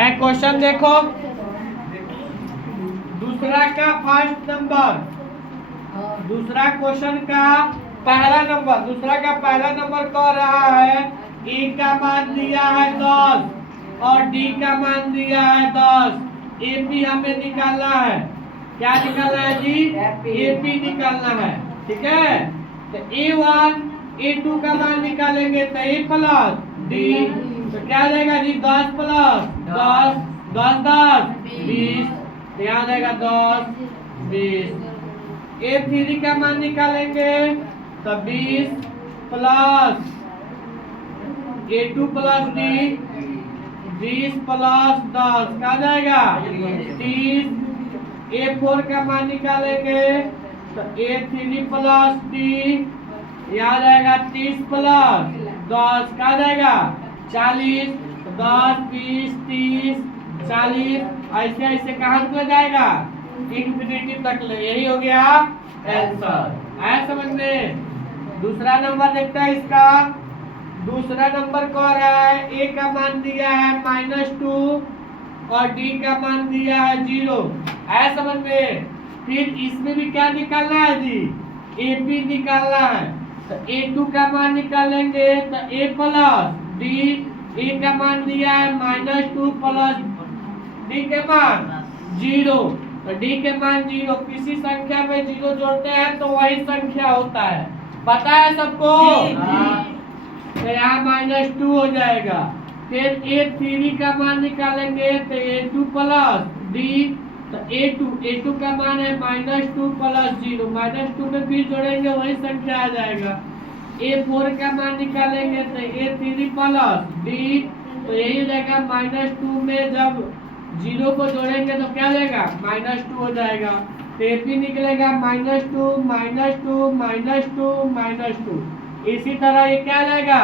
Question देखो, दूसरा का फर्स्ट नंबर, दूसरा क्वेश्चन का पहला नंबर, दूसरा का पहला नंबर कह रहा है ए का मान दिया है 10 और डी का मान दिया है 10। एपी हमें निकालना है। क्या निकालना है जी? एपी निकालना है। ठीक है, तो A1 A2 का मान निकालेंगे तो A प्लस डी, तो क्या जाएगा जी? 10 प्लस 10 10 10 20, तो यहाँ जाएगा 10 20। A3 का मान निकालेंगे तो 20 plus A2 plus D, 20 plus 10 क्या जाएगा? 30। A4 का मान निकालेंगे तो A3 प्लस डी, यहाँ जाएगा 30 प्लस 10 क्या जाएगा? 40। 10 20 30 40, ऐसे ऐसे कहाँ तक जाएगा? इंफिनिटी तक ले। यही हो गया आंसर। आया समझ में? दूसरा नंबर देखता है इसका। दूसरा नंबर कह रहा है ए का मान दिया है -2 और डी का मान दिया है 0। आया समझ में? फिर इसमें भी क्या निकालना है जी? एपी निकालना है। तो A2 का मान निकालेंगे तो A प्लस डी, ए का मान दिया है -2 प्लस डी के मान 0, तो डी के मान 0। किसी संख्या में 0 जोड़ते हैं तो वही संख्या होता है, पता है सबको? तो यहाँ -2 हो जाएगा। फिर A3 का मान निकालेंगे तो A2 प्लस डी, तो A2 का मान है -2 प्लस 0, -2 में फिर जोड़ेंगे वही संख्या आ जाएगा। A4 का मान निकालेंगे तो A3 प्लस डी, तो यही हो जाएगा -2 में जब 0 को जोड़ेंगे तो क्या जाएगा? -2 हो जाएगा। तो AP निकलेगा -2 -2 -2 -2। इसी तरह ये क्या जाएगा?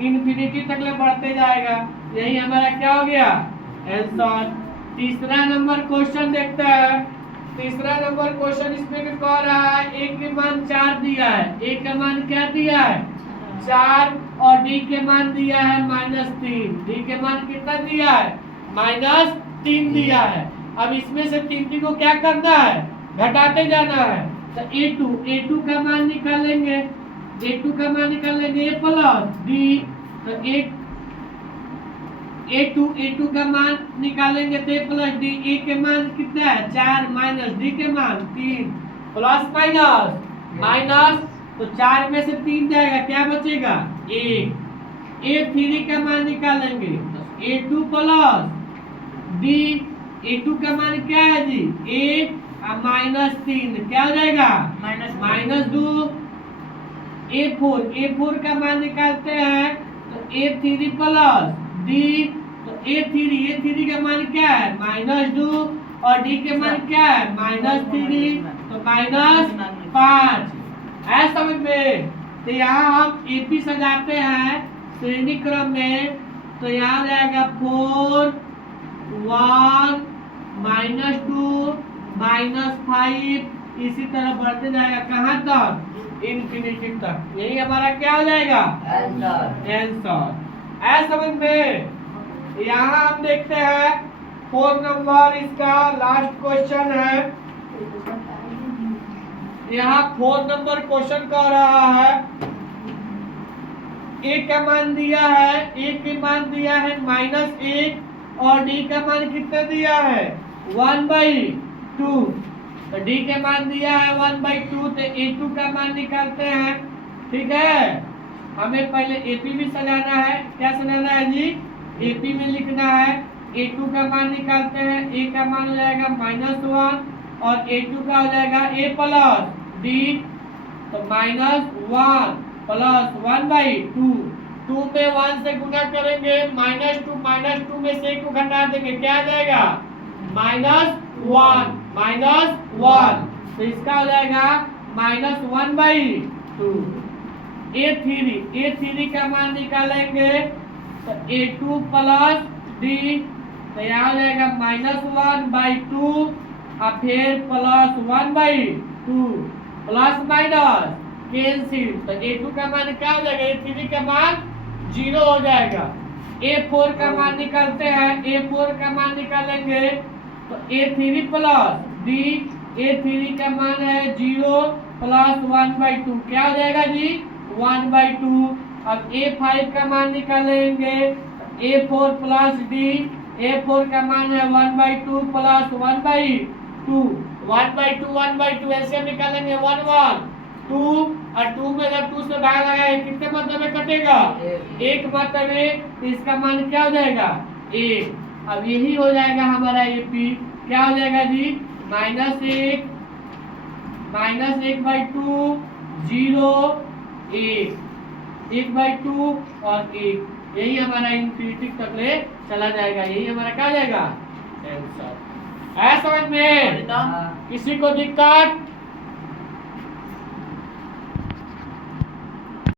इंफिनिटी तक ले बढ़ते जाएगा। यही हमारा क्या हो गया? आंसर। तीसरा नंबर क्वेश्चन देखते हैं। तीसरा नंबर क्वेश्चन इसमें कह रहा है ए के मान 4 दिया है। ए का मान क्या दिया है? 4, और डी के मान दिया है -3। डी के मान कितना दिया है? -3 दिया है। अब इसमें से 3 को क्या करना है? घटाते जाना है। तो A2 का मान निकालेंगे। A2 का मान निकालेंगे A प्लस डी, तो A2 का मान निकालेंगे तो A प्लस डी। ए के मान कितना है? 4 माइनस डी के मान 3, प्लस माइनस, तो 4 में से 3 जाएगा, क्या बचेगा? 1। A3 का मान निकालेंगे तो A2 प्लस डी, A2 का मान क्या है जी? 1 -3, क्या हो जाएगा? -2। A4 का मान निकालते हैं तो A3 प्लस डी, तो A3 का मान क्या है? -2, और डी के मान क्या है? -3, तो -5। है समझ में? तो यहाँ हम एपी सजाते हैं श्रेणी क्रम में, तो यहाँ जाएगा 4 1 -2 -5, इसी तरह बढ़ते जाएगा कहाँ तक? इंफिनिटी तक। यही हमारा क्या हो जाएगा? आंसर। है समझ में? यहाँ हम देखते हैं 4 नंबर, इसका लास्ट क्वेश्चन है। यहाँ 4 नंबर क्वेश्चन कह रहा है ए का मान दिया है, ए के मान दिया है -1, और डी का मान कितना दिया है? 1/2। तो डी के मान दिया है 1/2, तो A2 का मान निकालते हैं। ठीक है, हमें पहले AP भी सजाना है। क्या सजाना है जी? AP में लिखना है। A2 का मान निकालते हैं। A का मान हो जाएगा -1, और A2 का हो जाएगा A प्लस डी, तो -1 प्लस 1/2। 2 में 1 से गुना करेंगे, -2 में से 1 को घटा देंगे, क्या आ जाएगा? -1 तो इसका हो जाएगा -1/2। A3 का मान निकालेंगे तो A2 प्लस डी, तो यहाँ हो जाएगा -1/2, और फिर प्लस 1/2, प्लस माइनस कैंसिल, तो A2 का मान क्या हो जाएगा? A3 का मान 0 हो जाएगा। A4 का मान निकालते हैं। A4 A4 का मान निकालेंगे तो A3 प्लस D, A3 का मान है 0 प्लस 1/2, क्या हो जाएगा जी 1/2। अब A5 का मान निकालेंगे A4 प्लस D, A4 का मान है 1/2 प्लस 1/2, 1/2 ऐसे निकालेंगे 1 1 2 और 2 में जब 2 से भाग लगाए कितने मतलब में कटेगा एक मतलब में, इसका मान क्या हो जाएगा 1। अब यही हो जाएगा हमारा AP, क्या हो जाएगा जी -1 -1/2 0 1 1/2 और 1, यही हमारा इंफिनिटी तक ले चला जाएगा, यही हमारा क्या जाएगा आंसर है। समझ में किसी को दिक्कत?